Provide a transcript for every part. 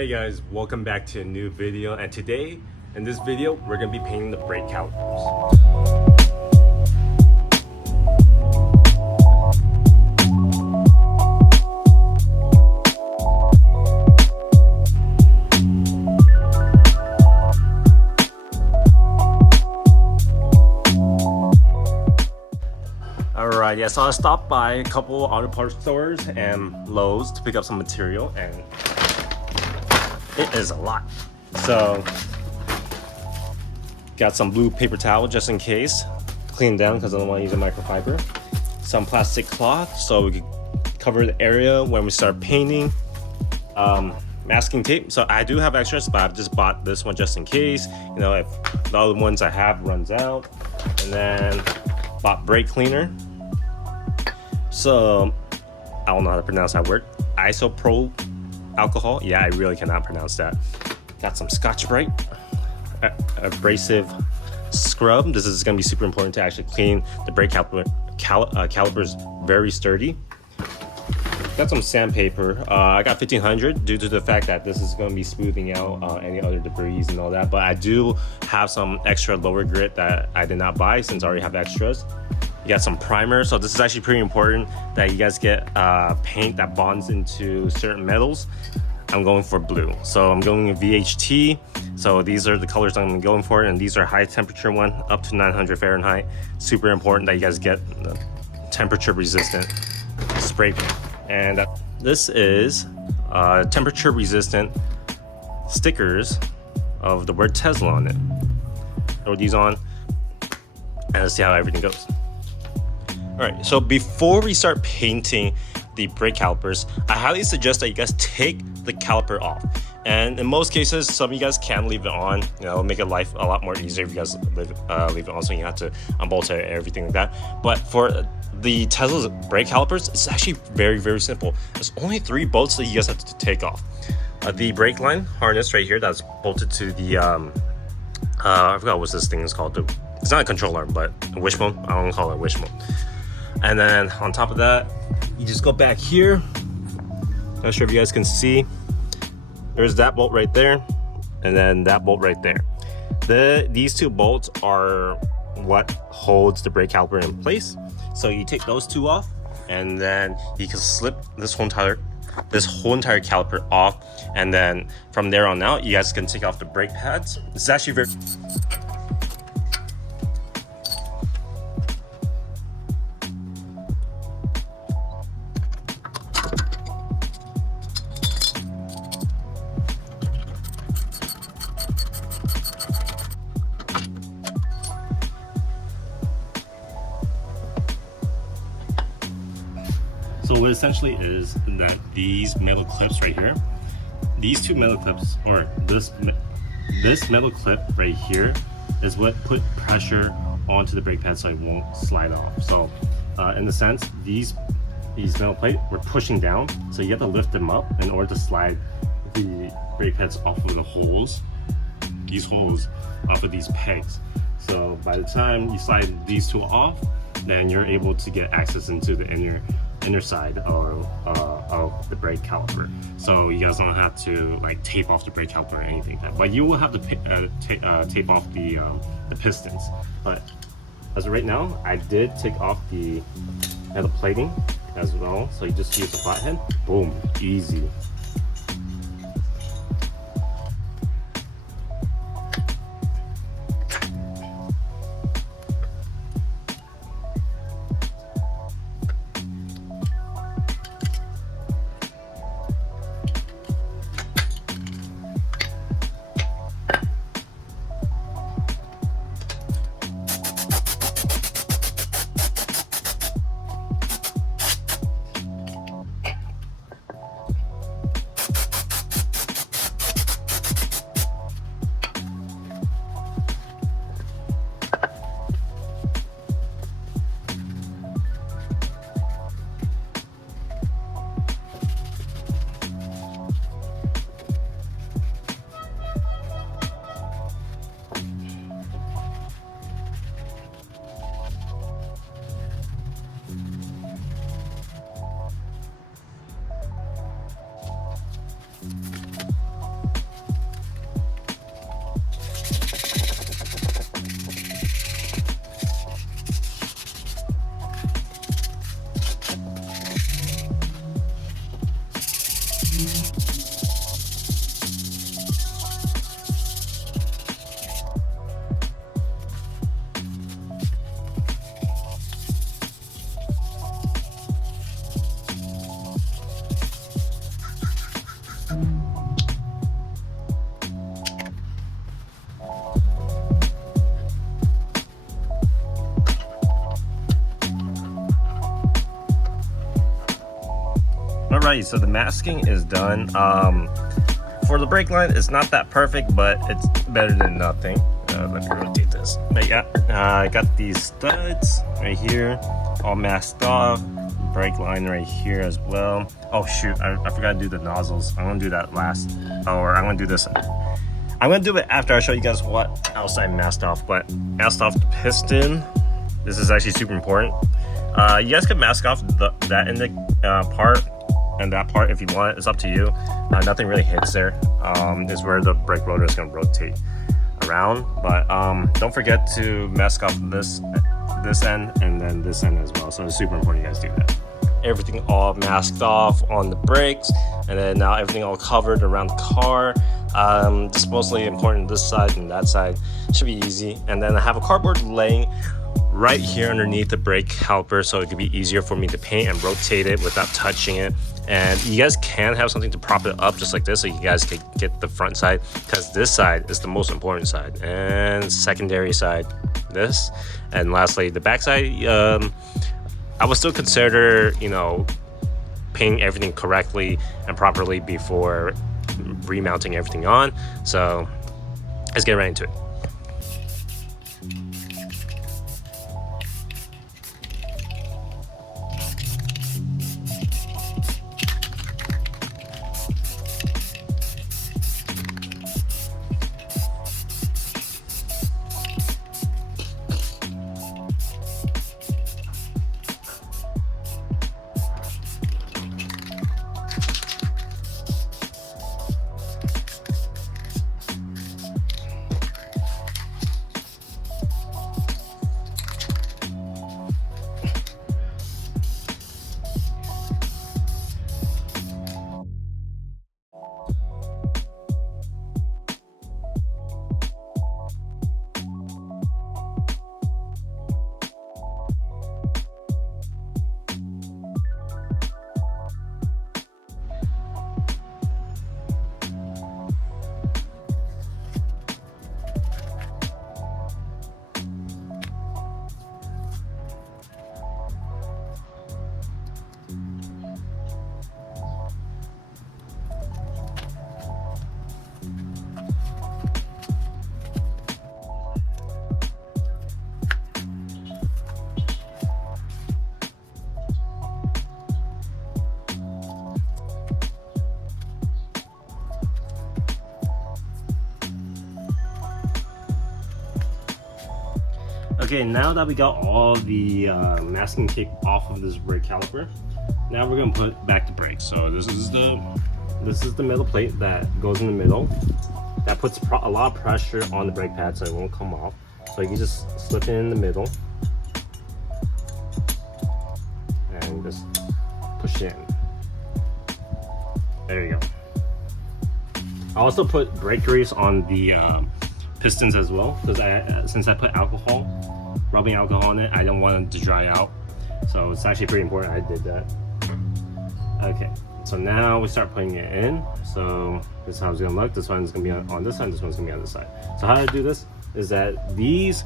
Hey guys, welcome back to a new video, and today in this video we're going to be painting the brake calipers. Alright, yeah, so I stopped by a couple auto parts stores and Lowe's to pick up some material, and it is a lot. So got some blue paper towel just in case, clean down because I don't want to use a microfiber. Some plastic cloth so we can cover the area when we start painting. Masking tape, so I do have extras, but I've just bought this one just in case, you know, if the other ones I have runs out. And then bought brake cleaner. So I don't know how to pronounce that word. Isopropyl alcohol. Yeah, I really cannot pronounce that. Got some Scotch-Brite, abrasive scrub. This is going to be super important to actually clean the brake calipers. Very sturdy. Got some sandpaper. I got 1500 due to the fact that this is going to be smoothing out any other debris and all that. But I do have some extra lower grit that I did not buy since I already have extras. You got some primer, so this is actually pretty important that you guys get paint that bonds into certain metals. I'm going for blue, so I'm going with VHT. So these are the colors I'm going for, and these are high temperature one, up to 900 Fahrenheit. Super important that you guys get the temperature resistant spray paint. And this is temperature resistant stickers of the word Tesla on it. Throw these on and let's see how everything goes. Alright, so before we start painting the brake calipers, I highly suggest that you guys take the caliper off. And in most cases, some of you guys can leave it on. You know, make it life a lot more easier if you guys leave it on, so you have to unbolt it and everything like that. But for the Tesla's brake calipers, it's actually very, very simple. There's only 3 bolts that you guys have to take off. The brake line harness right here that's bolted to the I forgot what this thing is called. It's not a control arm, but a wishbone. I don't call it a wishbone. And then on top of that, you just go back here. Not sure if you guys can see. There's that bolt right there, and then that bolt right there. These 2 bolts are what holds the brake caliper in place. So you take those 2 off, and then you can slip this whole entire caliper off, and then from there on out, you guys can take off the brake pads. It's actually very So what essentially is that these metal clips right here, these 2 metal clips, or this metal clip right here, is what put pressure onto the brake pad so it won't slide off. So in a sense, these metal plates were pushing down, so you have to lift them up in order to slide the brake pads off of the holes, these holes off of these pegs. So by the time you slide these 2 off, then you're able to get access into the inner side of the brake caliper. So you guys don't have to like tape off the brake caliper or anything like that. But you will have to tape off the pistons. But as of right now, I did take off the metal plating as well. So you just use the flathead. Boom, easy. Alright, so the masking is done. For the brake line, it's not that perfect, but it's better than nothing. Let me rotate this. But yeah, I got these studs right here, all masked off. Brake line right here as well. Oh shoot, I forgot to do the nozzles. I'm gonna do that last, or I'm gonna do this. I'm gonna do it after I show you guys what else I masked off. But masked off the piston. This is actually super important. You guys can mask off that in the part and that part if you want. It's up to you. Nothing really hits there. Is where the brake rotor is gonna rotate around. But don't forget to mask off this end and then this end as well. So it's super important you guys do that. Everything all masked off on the brakes, and then now everything all covered around the car. Just mostly important this side and that side. Should be easy. And then I have a cardboard laying right here underneath the brake caliper, so it could be easier for me to paint and rotate it without touching it. And you guys can have something to prop it up just like this, so you guys can get the front side, because this side is the most important side, and secondary side this, and lastly the back side. I would still consider, you know, painting everything correctly and properly before remounting everything on. So let's get right into it. Okay, now that we got all the masking tape off of this brake caliper, now we're gonna put back the brakes. So this is the middle plate that goes in the middle. That puts a lot of pressure on the brake pad so it won't come off. So you can just slip it in the middle and just push it in. There you go. I also put brake grease on the pistons as well, because since I put rubbing alcohol on it, I don't want it to dry out. So it's actually pretty important I did that. Okay, so now we start putting it in. So this is how it's gonna look. This one's gonna be on this side, this one's gonna be on this side. So how to do this is that these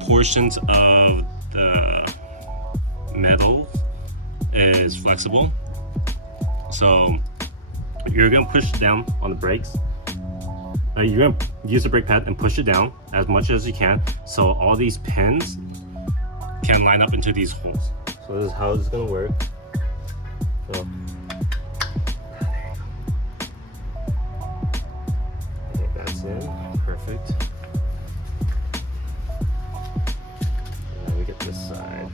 portions of the metal is flexible. So you're gonna push down on the brakes. You're gonna use the brake pad and push it down as much as you can, so all these pins can line up into these holes. So this is how it's gonna work. So, okay, that's in, perfect. And then we get this side.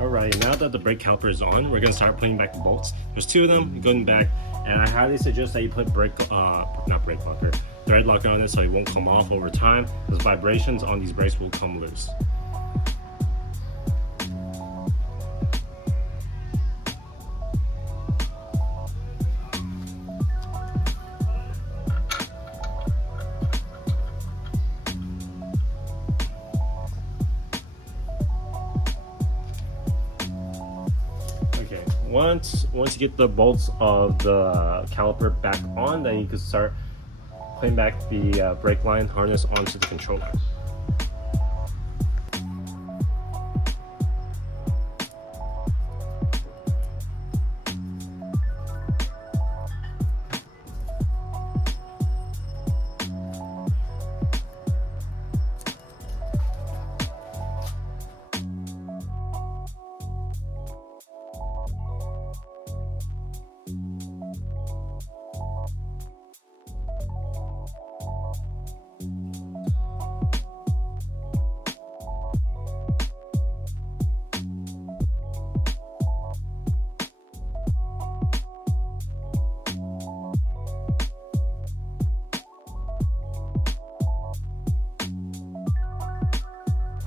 Alright, now that the brake caliper is on, we're gonna start putting back the bolts. There's two of them going back, and I highly suggest that you put not brake locker, thread locker on it so it won't come off over time, because vibrations on these brakes will come loose. once you get the bolts of the caliper back on, then you can start putting back the brake line harness onto the controller.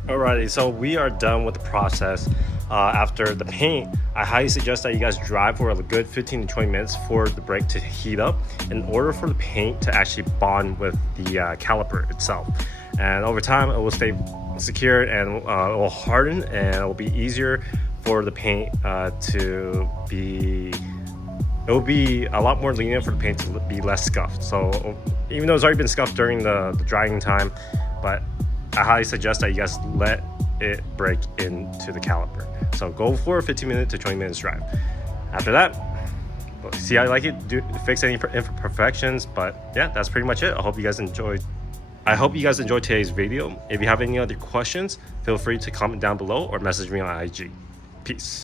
Alrighty, so we are done with the process. After the paint, I highly suggest that you guys drive for a good 15 to 20 minutes for the brake to heat up in order for the paint to actually bond with the caliper itself. And over time, it will stay secured and it will harden, and it will be easier for the paint to be... It will be a lot more lenient for the paint to be less scuffed. So even though it's already been scuffed during the drying time, but I highly suggest that you guys let it break into the caliper. So go for a 15 minute to 20 minutes drive. After that, see how you like it, fix any imperfections. But yeah, that's pretty much it. I hope you guys enjoyed today's video. If you have any other questions, feel free to comment down below or message me on IG. Peace.